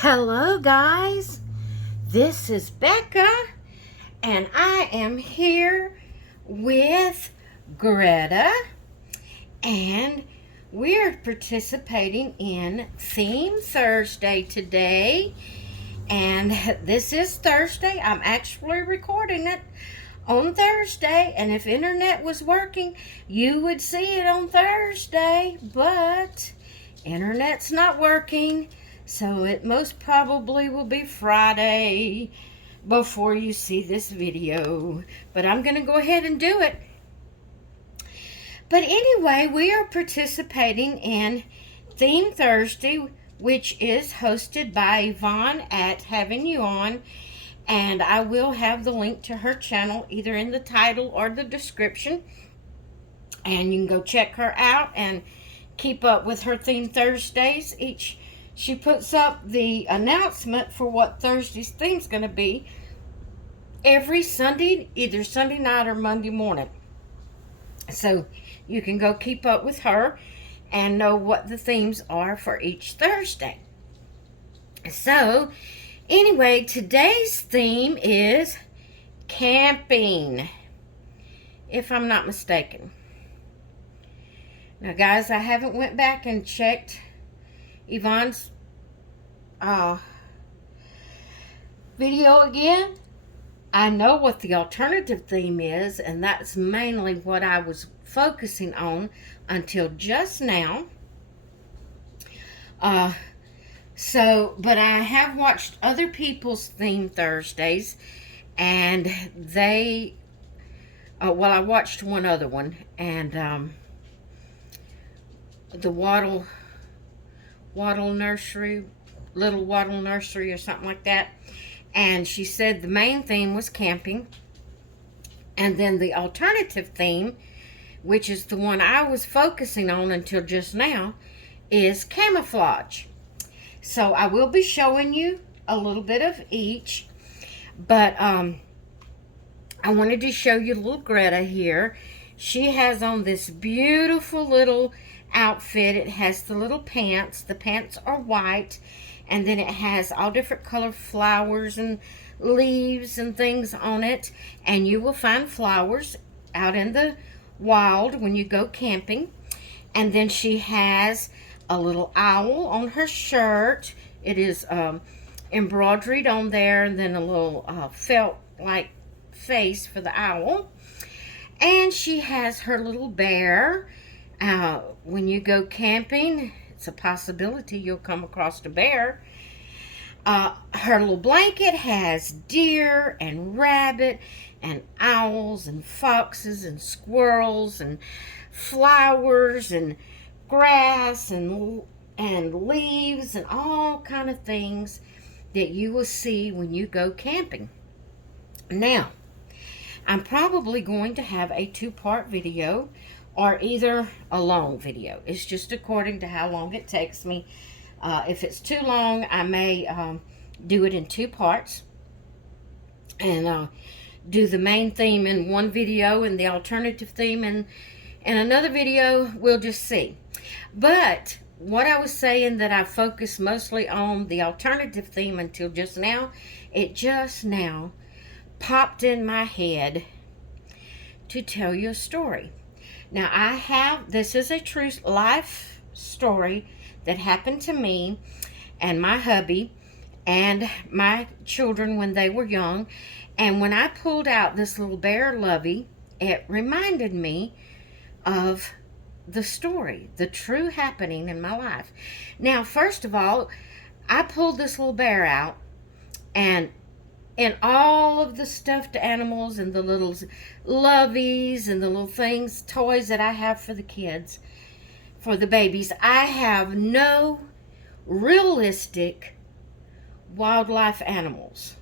Hello, guys. This is Becca, and I am here with Greta, and we're participating in Theme Thursday today. And this is Thursday. I'm actually recording it on Thursday, and if internet was working, you would see it on Thursday, but internet's not working. So it most probably will be Friday before you see this video. But I'm going to go ahead and do it. But anyway, we are participating in Theme Thursday, which is hosted by Yvonne at Having You On. And I will have the link to her channel either in the title or the description. And you can go check her out and keep up with her Theme Thursdays. She puts up the announcement for what Thursday's theme's going to be every Sunday, either Sunday night or Monday morning. So you can go keep up with her and know what the themes are for each Thursday. So anyway, today's theme is camping, if I'm not mistaken. Now, guys, I haven't went back and checked Yvonne's video again. I know what the alternative theme is, and that's mainly what I was focusing on until just now. But I have watched other people's Theme Thursdays, and I watched one other one, and the Wattle Nursery, Little Wattle Nursery or something like that. And she said the main theme was camping. And then the alternative theme, which is the one I was focusing on until just now, is camouflage. So I will be showing you a little bit of each. But I wanted to show you little Greta here. She has on this beautiful little outfit. It has the little pants. The pants are white, and then it has all different color flowers and leaves and things on it. And you will find flowers out in the wild when you go camping. And then she has a little owl on her shirt. It is embroidered on there, and then a little felt like face for the owl. And she has her little bear. When you go camping, it's a possibility you'll come across a bear. Her little blanket has deer and rabbit and owls and foxes and squirrels and flowers and grass and leaves and all kind of things that you will see when you go camping. Now, I'm probably going to have a two-part video or either a long video. It's just according to how long it takes me. If it's too long, I may do it in two parts and do the main theme in one video and the alternative theme in another video. We'll just see. But what I was saying, that I focused mostly on the alternative theme until just now, it just now popped in my head to tell you a story. Now, this is a true life story that happened to me and my hubby and my children when they were young. And when I pulled out this little bear lovey, it reminded me of the story, the true happening in my life. Now, first of all, I pulled this little bear out, and in all of the stuffed animals and the little loveys and the little things, toys that I have for the kids, for the babies, I have no realistic wildlife animals.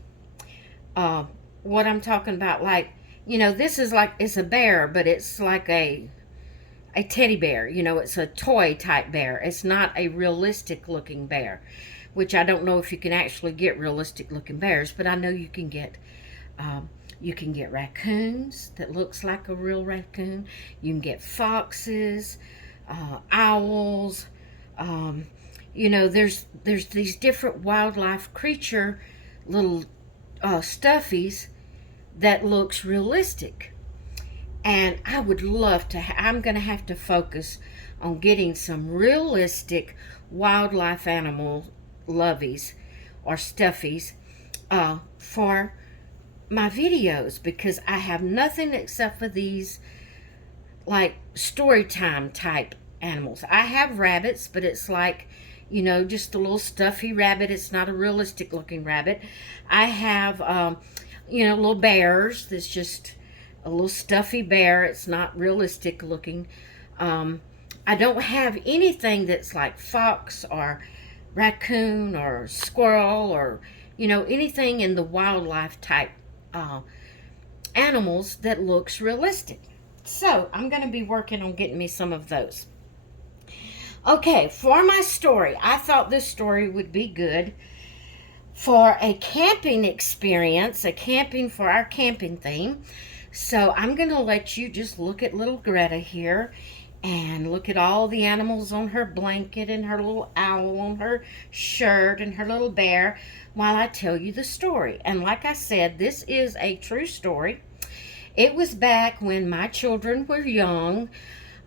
What I'm talking about, like, this is like, it's a bear, but it's like a teddy bear. It's a toy type bear. It's not a realistic looking bear, which I don't know if you can actually get realistic looking bears, but I know you can get raccoons that looks like a real raccoon. You can get foxes, owls, there's these different wildlife creature little stuffies that looks realistic. And I would love to, I'm going to have to focus on getting some realistic wildlife animal loveys or stuffies for my videos, because I have nothing except for these like story time type animals. I have rabbits, but it's like, just a little stuffy rabbit. It's not a realistic looking rabbit. I have, little bears. That's just a little stuffy bear. It's not realistic looking. I don't have anything that's like fox or raccoon or squirrel or, anything in the wildlife type animals that looks realistic. So I'm going to be working on getting me some of those. Okay, for my story, I thought this story would be good for a camping experience, for our camping theme. So I'm going to let you just look at little Greta here and look at all the animals on her blanket and her little owl on her shirt and her little bear while I tell you the story. And like I said, this is a true story. It was back when my children were young.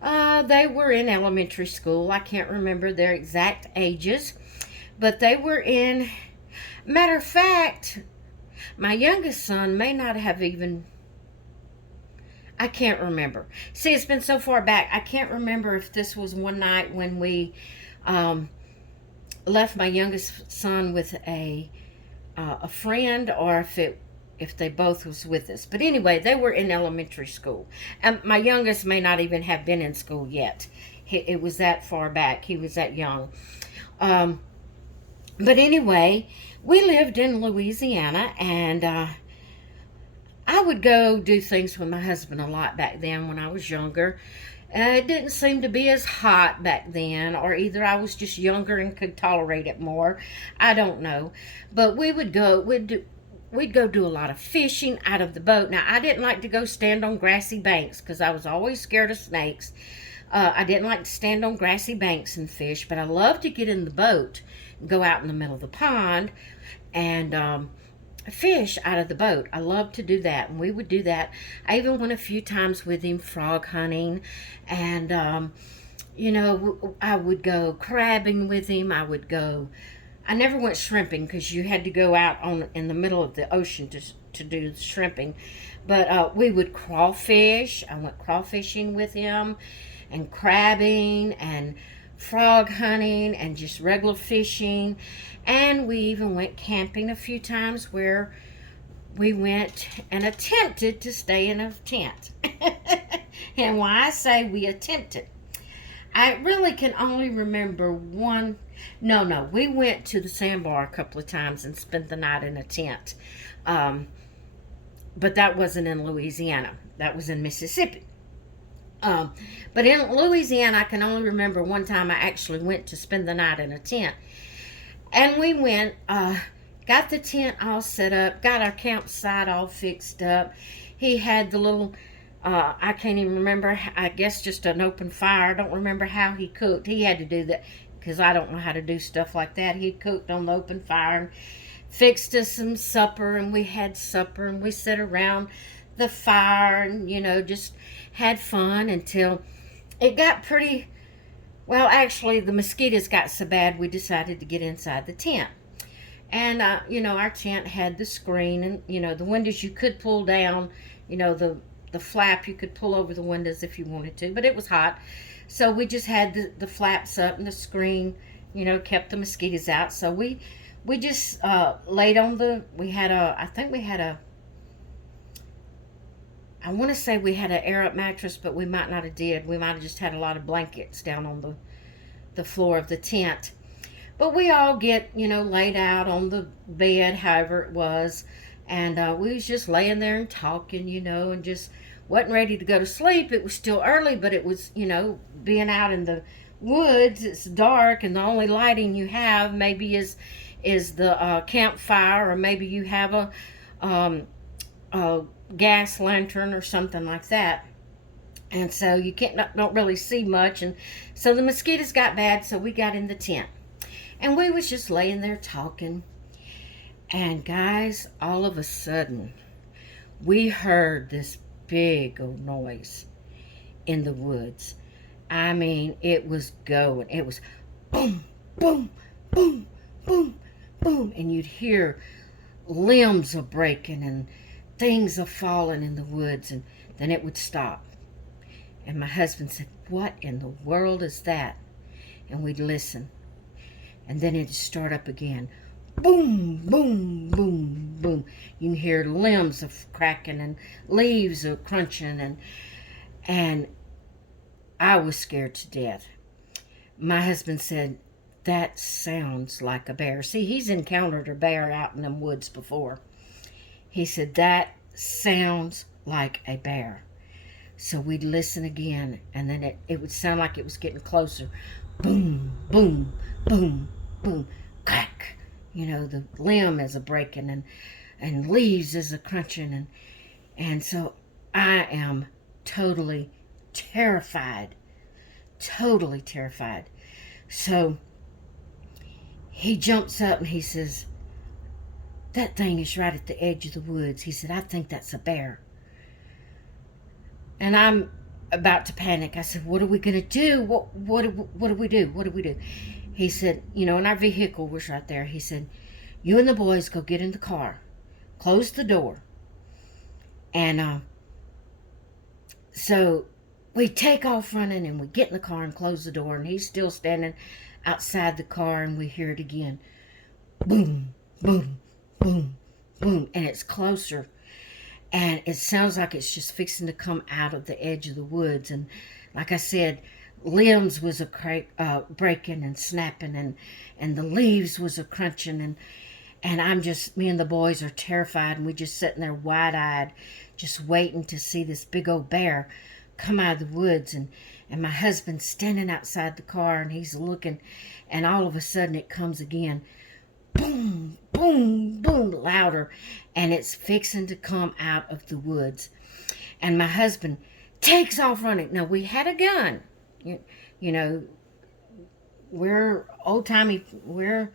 They were in elementary school. I can't remember their exact ages, but they were in, matter of fact, my youngest son may not have even, I can't remember. See, it's been so far back, I can't remember if this was one night when we left my youngest son with a friend, or if they both was with us. But anyway, they were in elementary school. And my youngest may not even have been in school yet. It was that far back. He was that young. But anyway, we lived in Louisiana, and I would go do things with my husband a lot back then when I was younger. It didn't seem to be as hot back then, or either I was just younger and could tolerate it more. I don't know. But we'd go do a lot of fishing out of the boat. Now, I didn't like to go stand on grassy banks because I was always scared of snakes. I didn't like to stand on grassy banks and fish, but I loved to get in the boat and go out in the middle of the pond and fish out of the boat. I loved to do that, and we would do that. I even went a few times with him frog hunting, and I would go crabbing with him. I never went shrimping because you had to go out in the middle of the ocean to do the shrimping. But we would crawfish. I went crawfishing with him, and crabbing, and frog hunting, and just regular fishing. And we even went camping a few times where we went and attempted to stay in a tent. And why I say we attempted, I really can only remember one. No, we went to the sandbar a couple of times and spent the night in a tent. But that wasn't in Louisiana. That was in Mississippi. But in Louisiana, I can only remember one time I actually went to spend the night in a tent. And we went, got the tent all set up, got our campsite all fixed up. He had the little, I can't even remember, I guess just an open fire. I don't remember how he cooked. He had to do that because I don't know how to do stuff like that. He cooked on the open fire and fixed us some supper, and we had supper, and we sat around the fire and, just had fun until it got pretty, well, actually, the mosquitoes got so bad we decided to get inside the tent. And, our tent had the screen and, the windows you could pull down, the flap you could pull over the windows if you wanted to, but it was hot. So we just had the flaps up and the screen, kept the mosquitoes out. So we just laid on I want to say we had an air up mattress, but we might not have did. We might have just had a lot of blankets down on the floor of the tent. But we all get, laid out on the bed, however it was. And we was just laying there and talking, and just wasn't ready to go to sleep. It was still early, but it was, being out in the woods, it's dark, and the only lighting you have maybe is the campfire, or maybe you have a gas lantern or something like that. And so you don't really see much. And so the mosquitoes got bad, so we got in the tent. And we was just laying there talking. And guys, all of a sudden, we heard this big old noise in the woods. I mean, it was going. It was boom, boom, boom, boom, boom. And you'd hear limbs are breaking and things are falling in the woods. And then it would stop. And my husband said, "What in the world is that?" And we'd listen. And then it'd start up again. Boom, boom, boom, boom. You can hear limbs are cracking and leaves are crunching. And I was scared to death. My husband said, "That sounds like a bear." See, he's encountered a bear out in them woods before. He said, "That sounds like a bear." So we'd listen again, and then it would sound like it was getting closer. Boom, boom, boom, boom, crack. You know, the limb is a breaking and leaves is a crunching. And so I am totally terrified. Totally terrified. So he jumps up and he says, "That thing is right at the edge of the woods." He said, "I think that's a bear." And I'm about to panic. I said, "What are we going to do? What do we do? What do we do?" He said, and our vehicle was right there. He said, "You and the boys go get in the car. Close the door." And so we take off running and we get in the car and close the door. And he's still standing outside the car, and we hear it again. Boom, boom, boom, boom. And it's closer. And it sounds like it's just fixing to come out of the edge of the woods. And like I said, limbs was breaking and snapping, and the leaves was a crunching. And me and the boys are terrified, and we just sitting there wide-eyed, just waiting to see this big old bear come out of the woods. And my husband's standing outside the car, and he's looking, and all of a sudden it comes again. Boom, boom, boom, louder, and it's fixing to come out of the woods. And my husband takes off running. Now, we had a gun. You know, we're old-timey. We're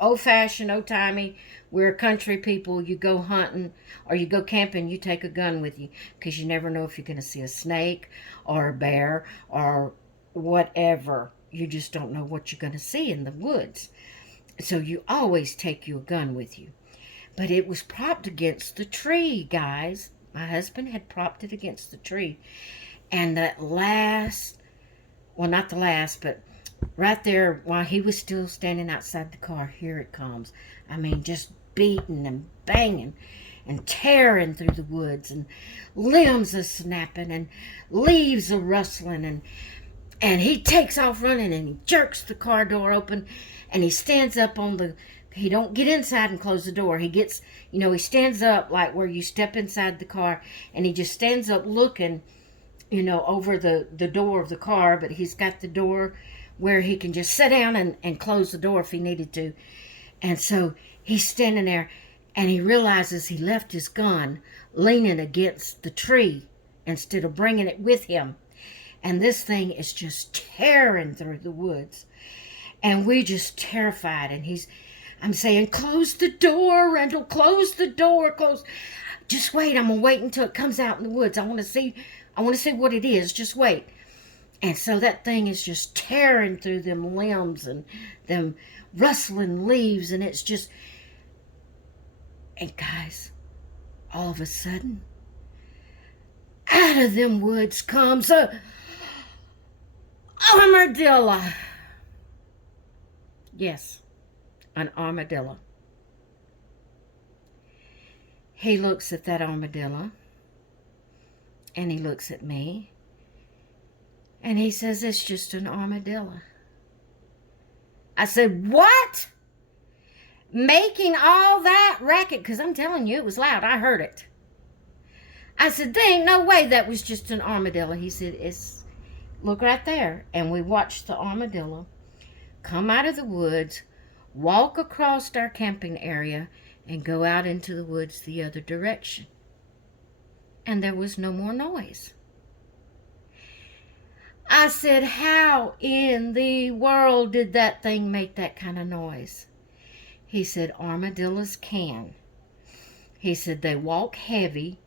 old-fashioned, old-timey. We're country people. You go hunting or you go camping, you take a gun with you because you never know if you're going to see a snake or a bear or whatever. You just don't know what you're going to see in the woods. So you always take your gun with you. But it was propped against the tree, guys. My husband had propped it against the tree. And that last, well, not the last, but right there while he was still standing outside the car, here it comes. I mean, just beating and banging and tearing through the woods. And limbs are snapping and leaves are rustling. And he takes off running, and he jerks the car door open, and he stands up he don't get inside and close the door. He gets, he stands up like where you step inside the car, and he just stands up looking, over the door of the car, but he's got the door where he can just sit down and close the door if he needed to. And so he's standing there, and he realizes he left his gun leaning against the tree instead of bringing it with him. And this thing is just tearing through the woods. And we just terrified. And I'm saying, "Close the door, Randall, close the door, close. Just wait, I'm going to wait until it comes out in the woods. I want to see what it is. Just wait." And so that thing is just tearing through them limbs and them rustling leaves. And it's just, and guys, all of a sudden, out of them woods comes a armadillo. Yes, an armadillo. He looks at that armadillo, and he looks at me, and he says, "It's just an armadillo." I said, "What? Making all that racket?" Because I'm telling you, it was loud. I heard it. I said, "There ain't no way that was just an armadillo." He said, "Look right there." And we watched the armadillo come out of the woods, walk across our camping area, and go out into the woods the other direction. And there was no more noise. I said, how in the world did that thing make that kind of noise? He said, armadillos can. He said, they walk heavy.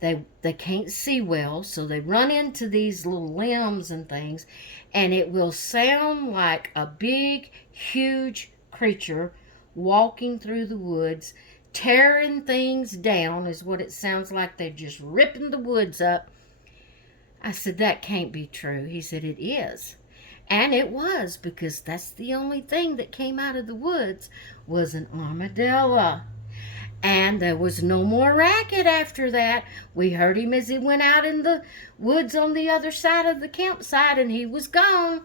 They can't see well, so they run into these little limbs and things, and it will sound like a big, huge creature walking through the woods, tearing things down, is what it sounds like. They're just ripping the woods up. I said, that can't be true. He said, it is. And it was, because that's the only thing that came out of the woods was an armadillo. And there was no more racket after that. We heard him as he went out in the woods on the other side of the campsite, and he was gone.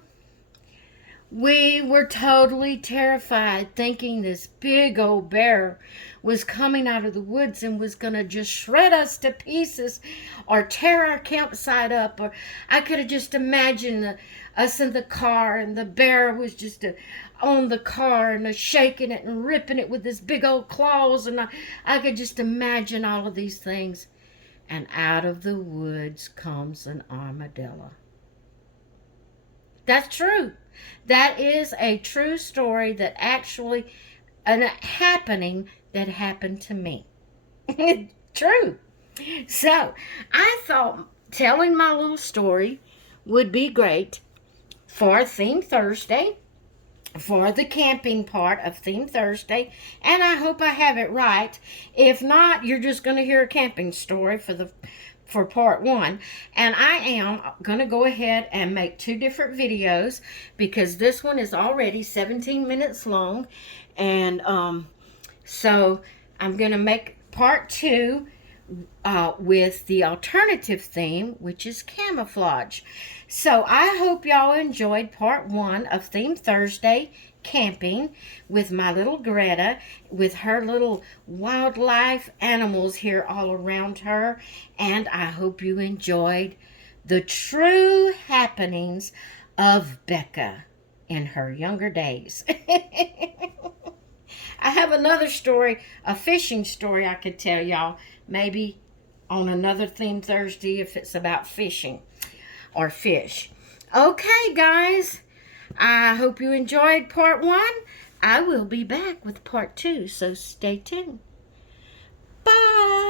We were totally terrified, thinking this big old bear was coming out of the woods and was going to just shred us to pieces or tear our campsite up. Or I could have just imagined us in the car, and the bear was just on the car and shaking it and ripping it with his big old claws. And I could just imagine all of these things. And out of the woods comes an armadillo. That's true. That is a true story that actually, an happening that happened to me. True. So, I thought telling my little story would be great for Theme Thursday, for the camping part of Theme Thursday, and I hope I have it right. If not, you're just going to hear a camping story for part one. And I am going to go ahead and make two different videos, because this one is already 17 minutes long. And so I'm going to make part two with the alternative theme, which is camouflage. So I hope y'all enjoyed part one of Theme Thursday camping with my little Greta, with her little wildlife animals here all around her. And I hope you enjoyed the true happenings of Becca in her younger days. I have another story, a fishing story I could tell y'all, maybe on another Theme Thursday if it's about fishing or fish. Okay, guys, I hope you enjoyed part one. I will be back with part two, so stay tuned. Bye.